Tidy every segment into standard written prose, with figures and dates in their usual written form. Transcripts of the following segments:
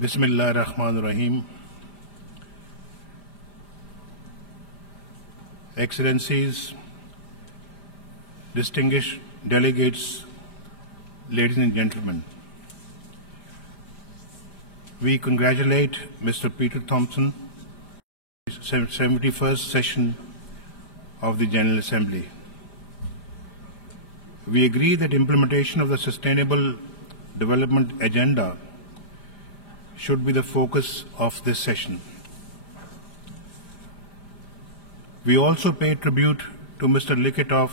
Bismillah ar-Rahman ar-Rahim. Excellencies, distinguished delegates, ladies and gentlemen, we congratulate Mr. Peter Thompson, 71st session of the General Assembly. We agree that implementation of the Sustainable Development Agenda should be the focus of this session. We also pay tribute to Mr. Likitoff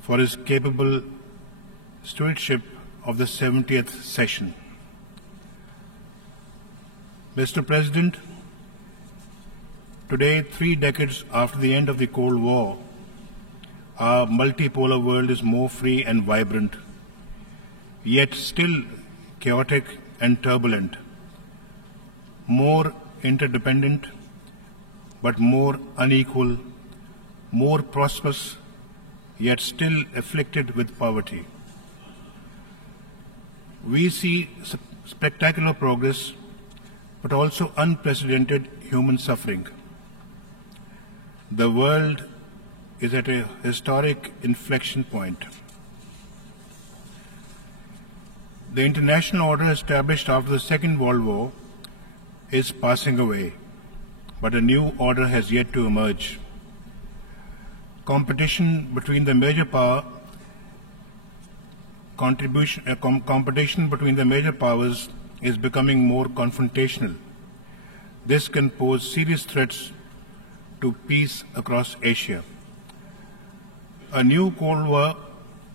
for his capable stewardship of the 70th session. Mr. President, today, 3 decades after the end of the Cold War, our multipolar world is more free and vibrant, yet still chaotic and turbulent, more interdependent, but more unequal, more prosperous, yet still afflicted with poverty. We see spectacular progress, but also unprecedented human suffering. The world is at a historic inflection point. The international order established after the Second World War is passing away, but a new order has yet to emerge. Competition between the major powers is becoming more confrontational. This can pose serious threats to peace across Asia. A new Cold War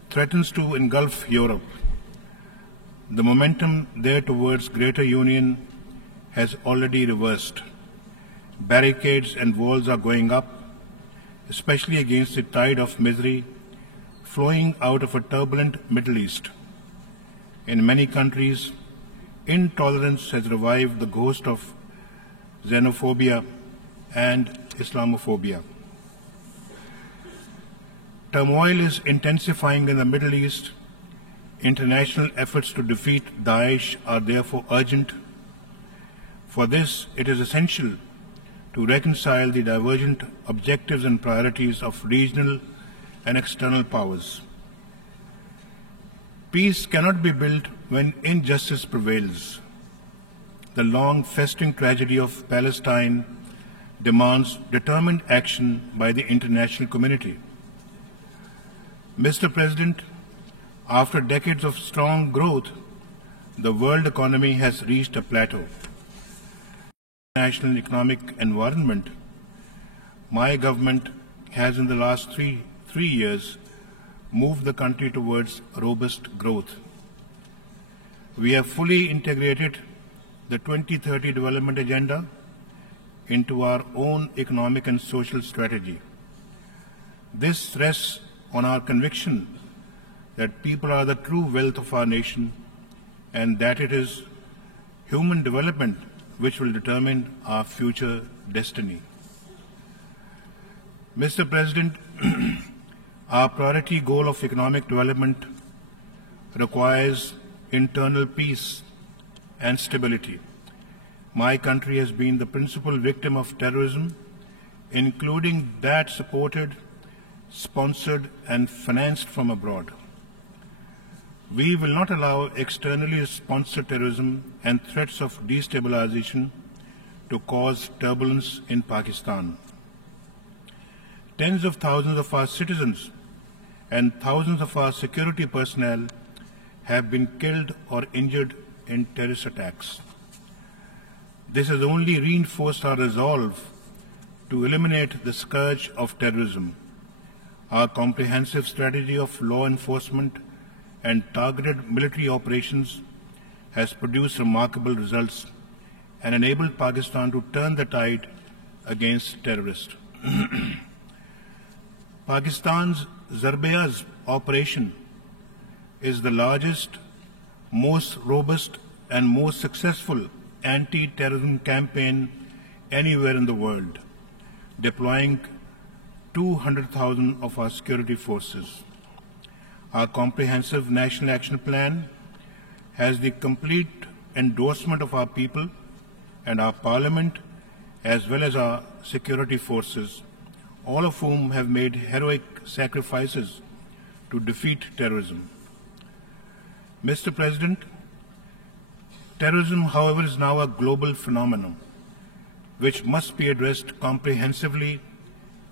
threatens to engulf Europe. The momentum there towards greater union has already reversed. Barricades and walls are going up, especially against the tide of misery flowing out of a turbulent Middle East. In many countries, intolerance has revived the ghost of xenophobia and Islamophobia. Turmoil is intensifying in the Middle East. International efforts to defeat Daesh are therefore urgent. For this, it is essential to reconcile the divergent objectives and priorities of regional and external powers. Peace cannot be built when injustice prevails. The long festering tragedy of Palestine demands determined action by the international community. Mr. President, after decades of strong growth, the world economy has reached a plateau. National economic environment, my government has in the last three years moved the country towards robust growth. We have fully integrated the 2030 Development Agenda into our own economic and social strategy. This rests on our conviction that people are the true wealth of our nation and that it is human development which will determine our future destiny. Mr. President, our priority goal of economic development requires internal peace and stability. My country has been the principal victim of terrorism, including that supported, sponsored, and financed from abroad. We will not allow externally sponsored terrorism and threats of destabilization to cause turbulence in Pakistan. Tens of thousands of our citizens and thousands of our security personnel have been killed or injured in terrorist attacks. This has only reinforced our resolve to eliminate the scourge of terrorism. Our comprehensive strategy of law enforcement and targeted military operations has produced remarkable results and enabled Pakistan to turn the tide against terrorists. Pakistan's zarb-e-Azab operation is the largest, most robust, and most successful anti-terrorism campaign anywhere in the world, deploying 200,000 of our security forces. Our comprehensive National Action Plan has the complete endorsement of our people and our parliament, as well as our security forces, all of whom have made heroic sacrifices to defeat terrorism. Mr. President, terrorism, however, is now a global phenomenon which must be addressed comprehensively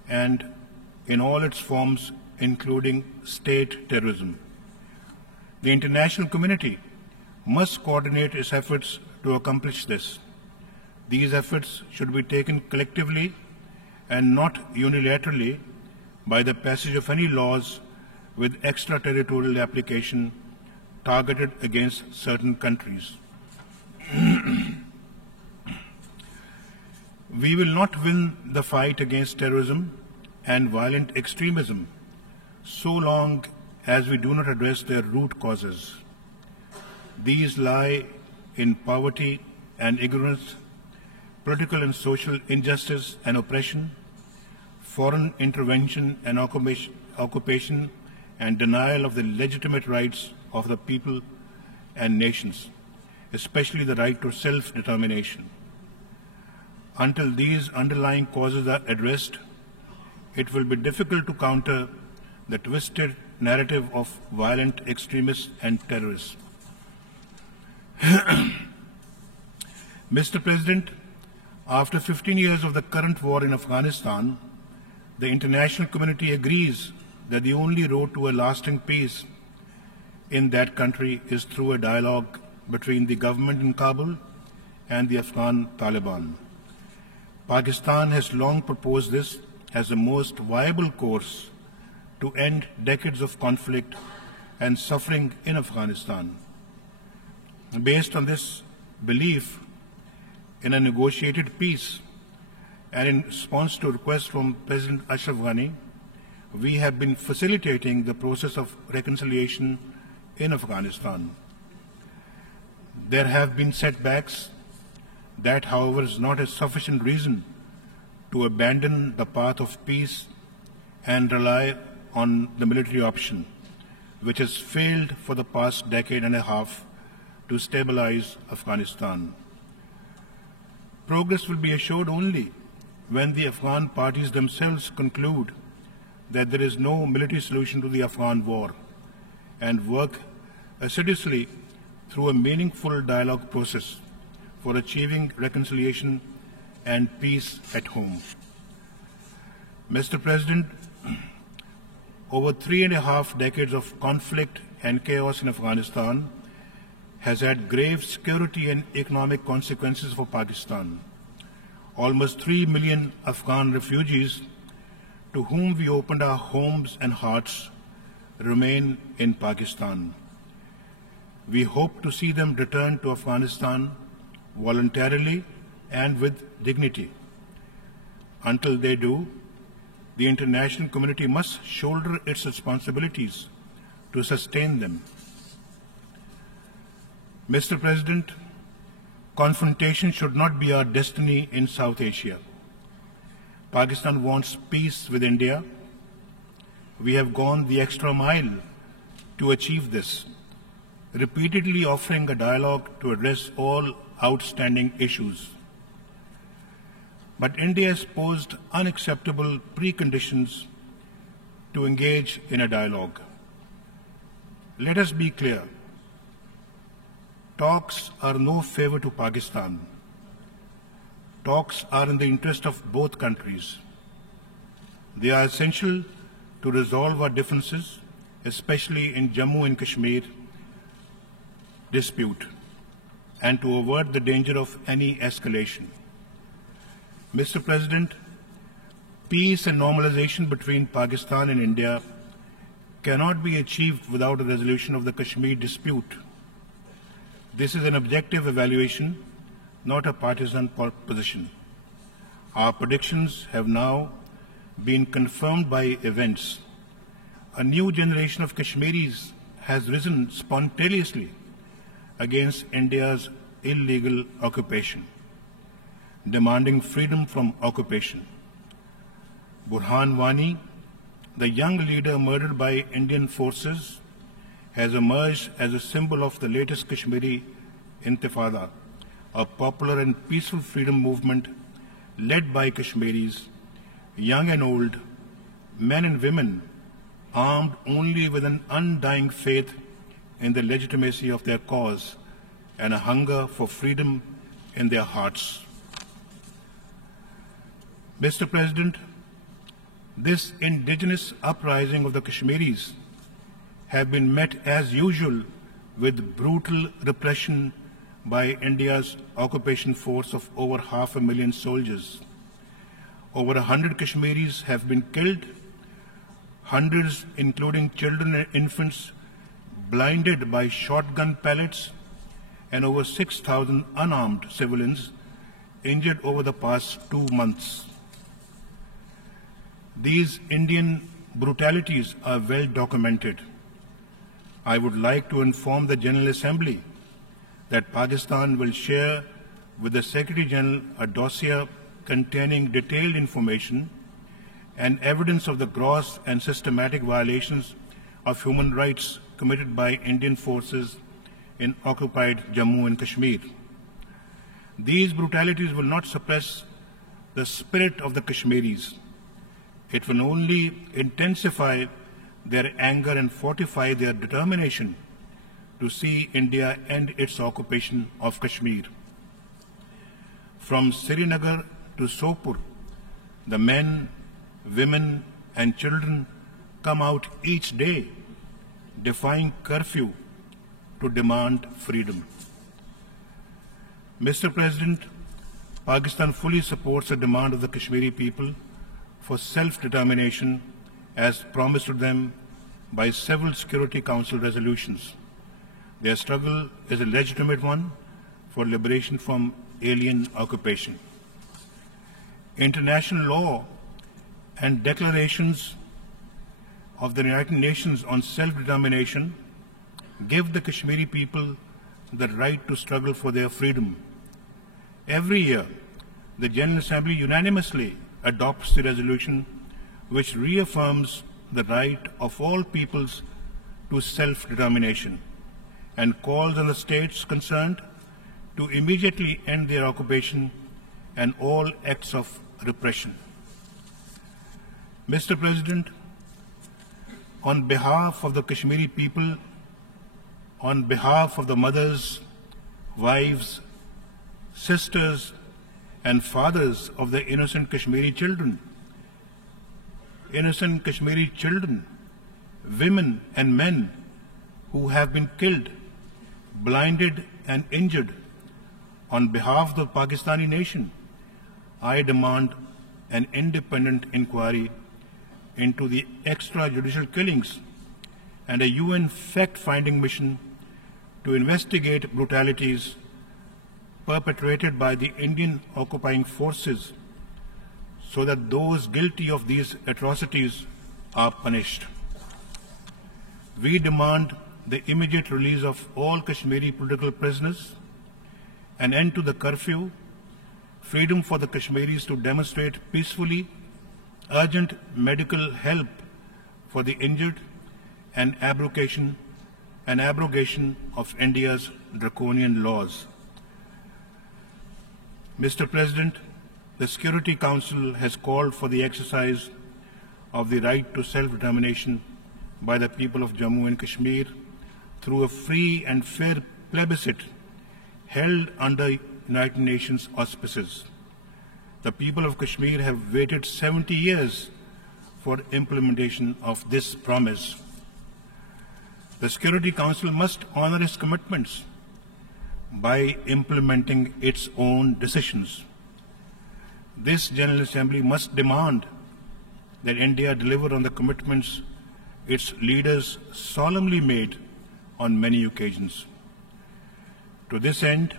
and in all its forms, including state terrorism. The international community must coordinate its efforts to accomplish this. These efforts should be taken collectively and not unilaterally by the passage of any laws with extraterritorial application targeted against certain countries. We will not win the fight against terrorism and violent extremism so long as we do not address their root causes. These lie in poverty and ignorance, political and social injustice and oppression, foreign intervention and occupation, and denial of the legitimate rights of the people and nations, especially the right to self-determination. Until these underlying causes are addressed, it will be difficult to counter the twisted narrative of violent extremists and terrorists. Mr. President, after 15 years of the current war in Afghanistan, the international community agrees that the only road to a lasting peace in that country is through a dialogue between the government in Kabul and the Afghan Taliban. Pakistan has long proposed this as the most viable course to end decades of conflict and suffering in Afghanistan. Based on this belief in a negotiated peace and in response to requests from President Ashraf Ghani, we have been facilitating the process of reconciliation in Afghanistan. There have been setbacks. That, however, is not a sufficient reason to abandon the path of peace and rely on the military option, which has failed for the past decade and a half to stabilize Afghanistan. Progress will be assured only when the Afghan parties themselves conclude that there is no military solution to the Afghan war and work assiduously through a meaningful dialogue process for achieving reconciliation and peace at home. Mr. President, over 3.5 decades of conflict and chaos in Afghanistan has had grave security and economic consequences for Pakistan. Almost 3 million Afghan refugees to whom we opened our homes and hearts remain in Pakistan. We hope to see them return to Afghanistan voluntarily and with dignity. Until they do, the international community must shoulder its responsibilities to sustain them. Mr. President, confrontation should not be our destiny in South Asia. Pakistan wants peace with India. We have gone the extra mile to achieve this, repeatedly offering a dialogue to address all outstanding issues. But India has posed unacceptable preconditions to engage in a dialogue. Let us be clear. Talks are no favor to Pakistan. Talks are in the interest of both countries. They are essential to resolve our differences, especially in Jammu and Kashmir dispute, and to avert the danger of any escalation. Mr. President, peace and normalization between Pakistan and India cannot be achieved without a resolution of the Kashmir dispute. This is an objective evaluation, not a partisan position. Our predictions have now been confirmed by events. A new generation of Kashmiris has risen spontaneously against India's illegal occupation, demanding freedom from occupation. Burhan Wani, the young leader murdered by Indian forces, has emerged as a symbol of the latest Kashmiri Intifada, a popular and peaceful freedom movement led by Kashmiris, young and old, men and women, armed only with an undying faith in the legitimacy of their cause and a hunger for freedom in their hearts. Mr. President, this indigenous uprising of the Kashmiris have been met as usual with brutal repression by India's occupation force of over 500,000 soldiers. Over 100 Kashmiris have been killed, hundreds, including children and infants, blinded by shotgun pellets, and over 6,000 unarmed civilians injured over the past 2 months. These Indian brutalities are well documented. I would like to inform the General Assembly that Pakistan will share with the Secretary General a dossier containing detailed information and evidence of the gross and systematic violations of human rights committed by Indian forces in occupied Jammu and Kashmir. These brutalities will not suppress the spirit of the Kashmiris. It will only intensify their anger and fortify their determination to see India end its occupation of Kashmir. From Srinagar to Sopur, the men, women, and children come out each day, defying curfew to demand freedom. Mr. President, Pakistan fully supports the demand of the Kashmiri people for self-determination as promised to them by several Security Council resolutions. Their struggle is a legitimate one for liberation from alien occupation. International law and declarations of the United Nations on self-determination give the Kashmiri people the right to struggle for their freedom. Every year, the General Assembly unanimously adopts the resolution which reaffirms the right of all peoples to self-determination and calls on the states concerned to immediately end their occupation and all acts of repression. Mr. President, on behalf of the Kashmiri people, on behalf of the mothers, wives, sisters, and fathers of the innocent Kashmiri children, women and men who have been killed, blinded, and injured, on behalf of the Pakistani nation, I demand an independent inquiry into the extrajudicial killings and a UN fact-finding mission to investigate brutalities perpetrated by the Indian occupying forces so that those guilty of these atrocities are punished. We demand the immediate release of all Kashmiri political prisoners, an end to the curfew, freedom for the Kashmiris to demonstrate peacefully, urgent medical help for the injured, and abrogation of India's draconian laws. Mr. President, the Security Council has called for the exercise of the right to self-determination by the people of Jammu and Kashmir through a free and fair plebiscite held under United Nations auspices. The people of Kashmir have waited 70 years for implementation of this promise. The Security Council must honor its commitments by implementing its own decisions. This General Assembly must demand that India deliver on the commitments its leaders solemnly made on many occasions. To this end,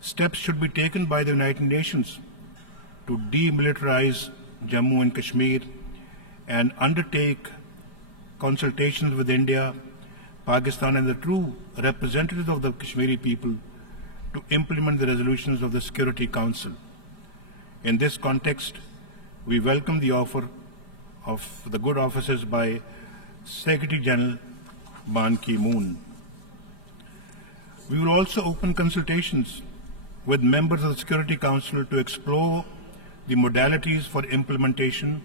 steps should be taken by the United Nations to demilitarize Jammu and Kashmir and undertake consultations with India, Pakistan, and the true representatives of the Kashmiri people to implement the resolutions of the Security Council. In this context, we welcome the offer of the good offices by Secretary General Ban Ki-moon. We will also open consultations with members of the Security Council to explore the modalities for implementation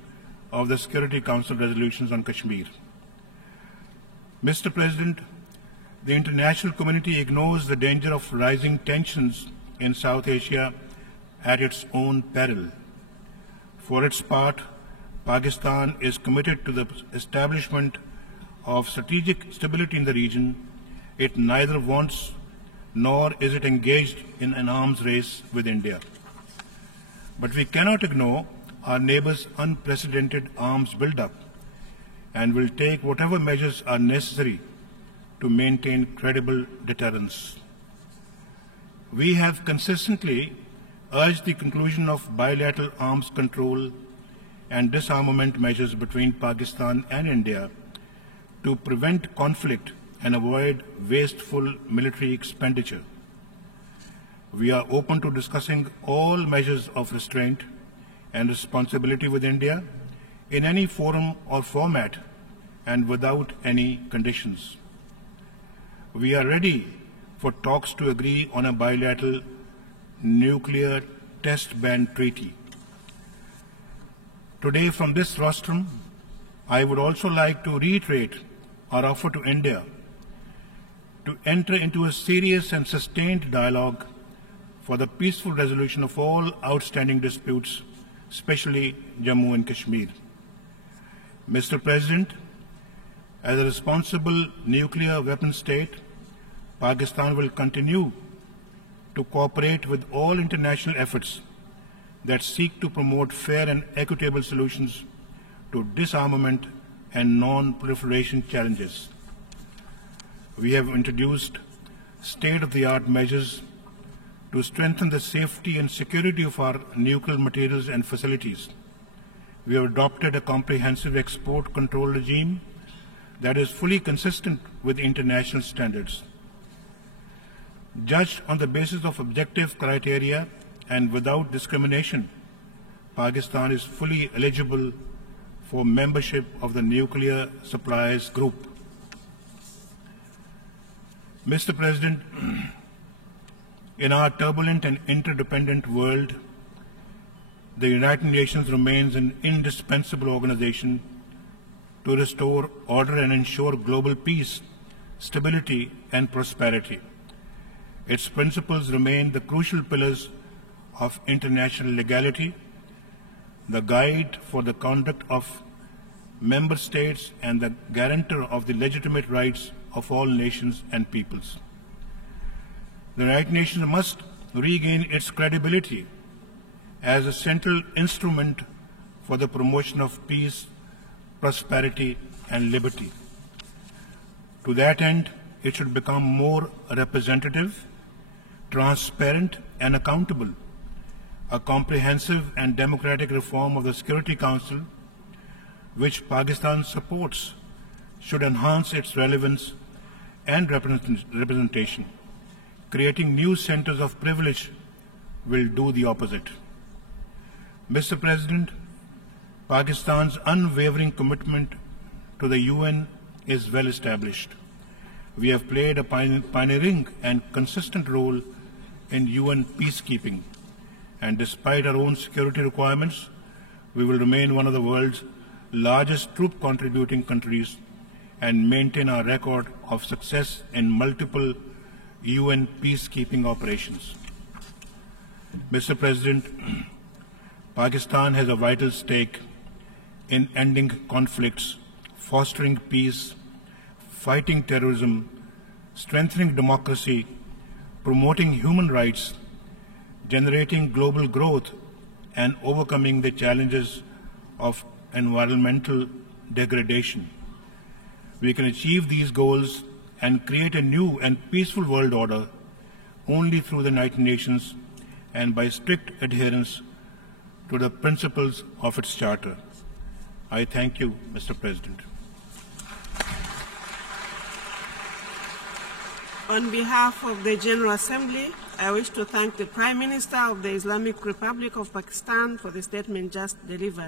of the Security Council resolutions on Kashmir. Mr. President, the international community ignores the danger of rising tensions in South Asia at its own peril. For its part, Pakistan is committed to the establishment of strategic stability in the region. It neither wants nor is it engaged in an arms race with India. But we cannot ignore our neighbors' unprecedented arms buildup and will take whatever measures are necessary to maintain credible deterrence. We have consistently urged the conclusion of bilateral arms control and disarmament measures between Pakistan and India to prevent conflict and avoid wasteful military expenditure. We are open to discussing all measures of restraint and responsibility with India in any forum or format and without any conditions. We are ready for talks to agree on a bilateral nuclear test ban treaty. Today, from this rostrum, I would also like to reiterate our offer to India to enter into a serious and sustained dialogue for the peaceful resolution of all outstanding disputes, especially Jammu and Kashmir. Mr. President, as a responsible nuclear weapon state, Pakistan will continue to cooperate with all international efforts that seek to promote fair and equitable solutions to disarmament and non-proliferation challenges. We have introduced state-of-the-art measures to strengthen the safety and security of our nuclear materials and facilities. We have adopted a comprehensive export control regime that is fully consistent with international standards. Judged on the basis of objective criteria and without discrimination, Pakistan is fully eligible for membership of the Nuclear Suppliers Group. Mr. President, in our turbulent and interdependent world, the United Nations remains an indispensable organization to restore order and ensure global peace, stability, and prosperity. Its principles remain the crucial pillars of international legality, the guide for the conduct of member states, and the guarantor of the legitimate rights of all nations and peoples. The United Nations must regain its credibility as a central instrument for the promotion of peace, prosperity, and liberty. To that end, it should become more representative, transparent, and accountable. A comprehensive and democratic reform of the Security Council, which Pakistan supports, should enhance its relevance and representation. Creating new centers of privilege will do the opposite. Mr. President, Pakistan's unwavering commitment to the UN is well established. We have played a pioneering and consistent role in UN peacekeeping, and despite our own security requirements, we will remain one of the world's largest troop contributing countries and maintain our record of success in multiple UN peacekeeping operations. Mr. President, Pakistan has a vital stake in ending conflicts, fostering peace, fighting terrorism, strengthening democracy, promoting human rights, generating global growth, and overcoming the challenges of environmental degradation. We can achieve these goals and create a new and peaceful world order only through the United Nations and by strict adherence to the principles of its charter. I thank you, Mr. President. On behalf of the General Assembly, I wish to thank the Prime Minister of the Islamic Republic of Pakistan for the statement just delivered.